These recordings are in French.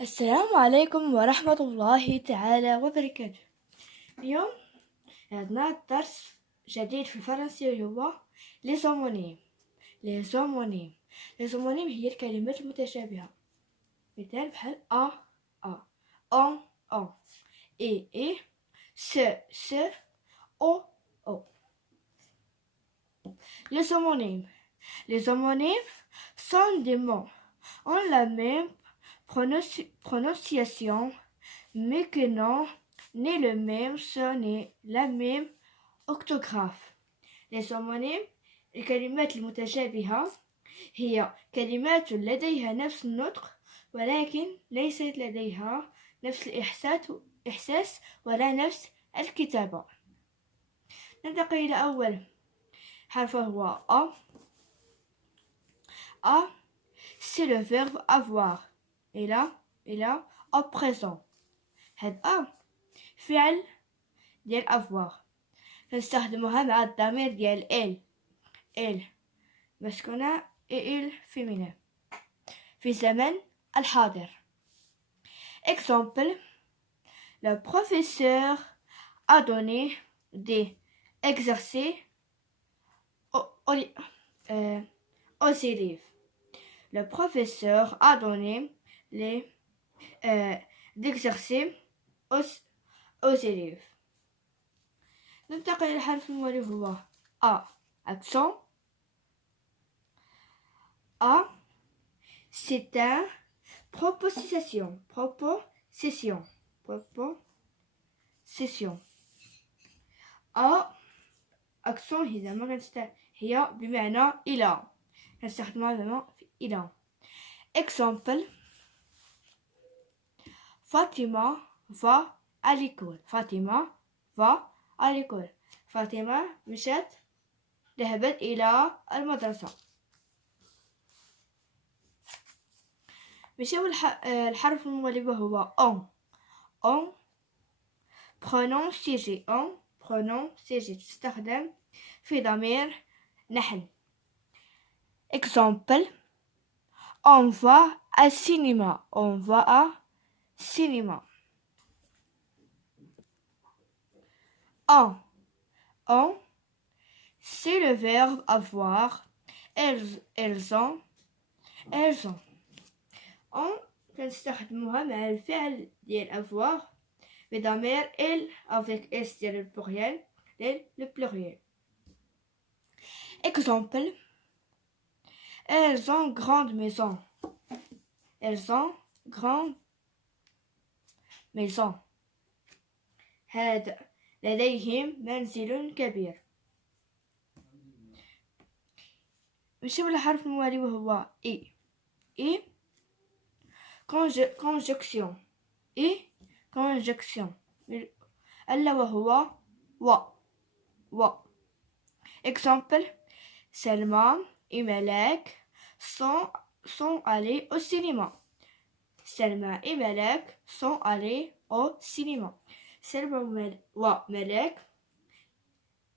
السلام عليكم ورحمة الله تعالى وبركاته. اليوم عندنا درس جديد في الفرنسية هو les homonymes. les homonymes هي الكلمات المتشابهة، مثال بحال on et ce o. Les homonymes sont des mots ont la même prononciation mais que non ni le même son ni la même orthographe. Les homonymes الكلمات المتشابهة هي كلمات لديها نفس النطق ولكن ليست لديها نفس الإحساس ولا نفس الكتابة. ننتقل إلى أول حرف هو A. C'est le verbe avoir. Et là au présent. هاد فعل ديال avoir كنستخدموها مع الضمير ديال elle مسكونة et il féminin في زمن الحاضر. Exemple: le professeur a donné des exercices aux élèves. Le professeur a donné les exercices aux élèves. ننتقل إلى الحرف المولي هو A. Accent. A. C'est un proposition. A. Accent هي بمعنى إلى نستخدمها دائما في إلى. Exemple: Fatima va à l'école. فاطمة ذهبت إلى المدرسة. نمشيو الحرف المولي وهو on. prenons siéger تستخدم في ضمير نحن. Exemple: on va au cinéma. On, c'est le verbe avoir. Elles ont. On كنستخدموها مع الفعل ديال avoir بضمير elle avec s ديال le pluriel. Exemple: elles ont grande maison. هذا لديهم منزل كبير. نمشيو للحرف الموالي وهو إي. conjonction ألا وهو و. Exemple: Selma et Malek sont allés au cinéma. سلمى et Malek sont allés au cinéma. سلمى ومالك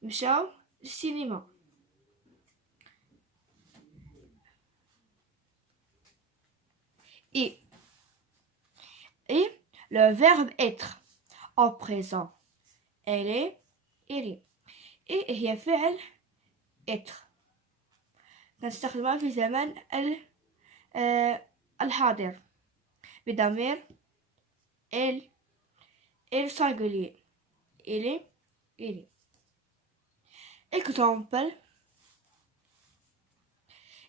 مشاو للسينما. Et le verbe être au présent elle est. et هي فعل être نستخدمها في زمن الحاضر بضمير elle singulier. il est. Exemple: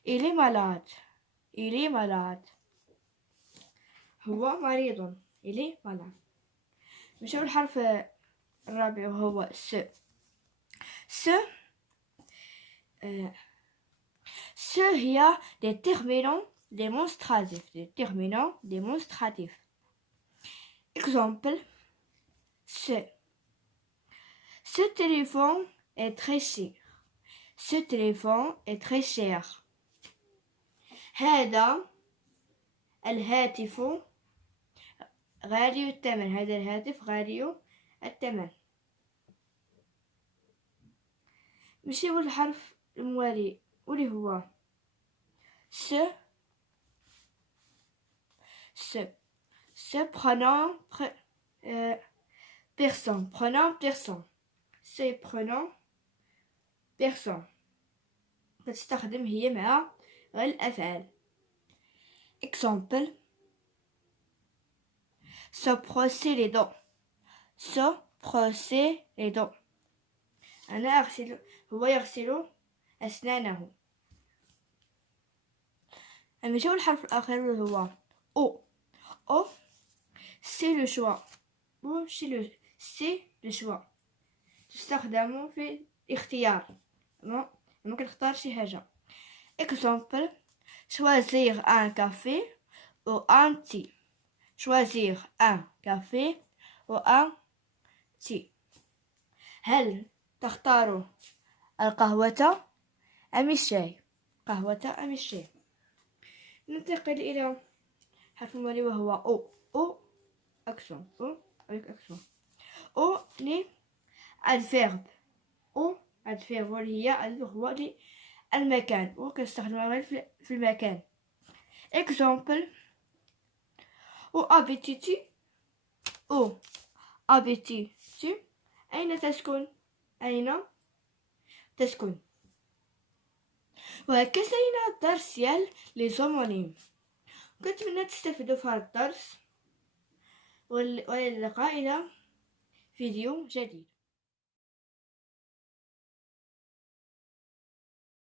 il est malade. هو مريض. il est malade. نمشيو الحرف الرابع وهو ce هي déterminant démonstratif. Exemple: ce téléphone est très cher. هذا الهاتف غالي الثمن. نمشيو للحرف الموالي واللي هو ce ce pronom personne. Pronom personne. ce pronom personne. تستخدم هي مع الأفعال. Exemple. Se brosser les dents. Se brosser les dents. أنا أغسل هو يغسل أسنانه. المثال الحرف الآخر هو O. O c'est le choix. O c'est le choix. تستخدم في الاختيار. ممكن نختار شي حاجة. Exemple. Choisir un café ou un thé. Choisir un café ou un thé. هل تختار القهوة أم الشاي؟ قهوة أم الشاي؟ ننتقل إلى حرف الماضي وهو أو أكسون. أو لي الفيرب. أو الفيرب هي هو المكان. أو كنستخدمها في المكان. Exemple. Où habites-tu? Où habites-tu? أين تسكن؟ أين تسكن؟ وهكذا هنا الدرس ديال لي زومونيم. كنتمنى تستفيدوا في هذا الدرس والى اللقاء إلى فيديو جديد.